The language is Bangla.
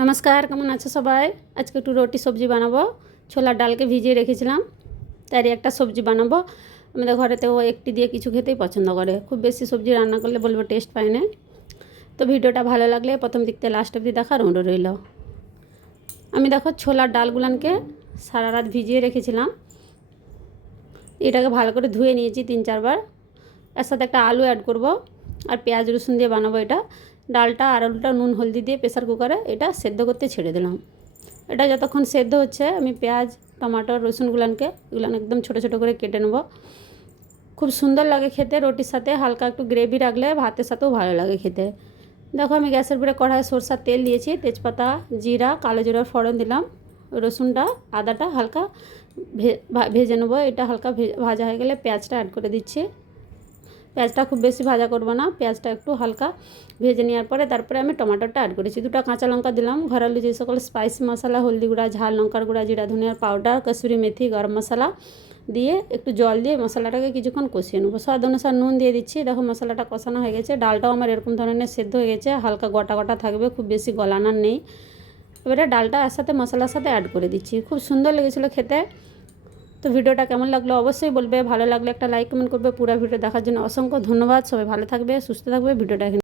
নমস্কার, কেমন আছো সবাই? আজকে একটু রুটি সবজি বানাবো। ছোলার ডালকে ভিজিয়ে রেখেছিলাম, তারই একটা সবজি বানাবো। আমাদের ঘরেতে ও একটি দিয়ে কিছু খেতেই পছন্দ করে। খুব বেশি সবজি রান্না করলে বলবো টেস্ট পায় না। তো ভিডিওটা ভালো লাগলে প্রথম দিক থেকে লাস্ট অবধি দেখার অনুরোধ রইল। আমি দেখো ছোলার ডালগুলানকে সারা রাত ভিজিয়ে রেখেছিলাম। এটাকে ভালো করে ধুয়ে নিয়েছি 3-4 বার। এর সাথে একটা আলু অ্যাড করব আর পেঁয়াজ রসুন দিয়ে বানাবো এটা। ডালটা আর আলুটা নুন হলদি দিয়ে প্রেসার কুকারে এটা সেদ্ধ করতে ছেড়ে দিলাম। এটা যতক্ষণ সেদ্ধ হচ্ছে আমি পেঁয়াজ টমাটোর রসুনগুলানকে এগুলো একদম ছোটো ছোটো করে কেটে নেব। খুব সুন্দর লাগে খেতে রুটির সাথে, হালকা একটু গ্রেভি রাখলে ভাতের সাথেও ভালো লাগে খেতে। দেখো আমি গ্যাসের উপরে কড়াইয়ে সরষার তেল দিয়েছি, তেজপাতা জিরা কালো জিরার ফোড়ন দিলাম, রসুনটা আদাটা হালকা ভেজে নেবো। এটা হালকা ভাজা হয়ে গেলে পেঁয়াজটা অ্যাড করে দিচ্ছি। পেঁয়াজটা খুব বেশি ভাজা করবো না, পেঁয়াজটা একটু হালকা ভেজে নেওয়ার পরে তারপরে আমি টমেটোটা অ্যাড করেছি। 2টা কাঁচা লঙ্কা দিলাম, ঘরেলু যে সকল স্পাইসি মশলা হলদি গুঁড়া ঝাল লঙ্কার গুঁড়া জিরা ধনিয়ার পাউডার কসুরি মেথি গরম মশলা দিয়ে একটু জল দিয়ে মশলাটাকে কিছুক্ষণ কষিয়ে নেবো। স্বাদ অনুসার নুন দিয়ে দিচ্ছি। দেখো মশলাটা কষানো হয়ে গেছে, ডালটাও আমার এরকম ধরনের সেদ্ধ হয়ে গেছে, হালকা গোটা গোটা থাকবে, খুব বেশি গলানোর নেই। এবারে ডালটা এর সাথে মশলার সাথে অ্যাড করে দিচ্ছি। খুব সুন্দর লেগেছিলো খেতে। তো ভিডিওটা কেমন লাগলো অবশ্যই বলবে, ভালো লাগলে একটা লাইক কমেন্ট করবে। পুরো ভিডিও দেখার জন্য অসংখ্য ধন্যবাদ। সবাই ভালো থাকবে, সুস্থ থাকবে। ভিডিওটা এখানে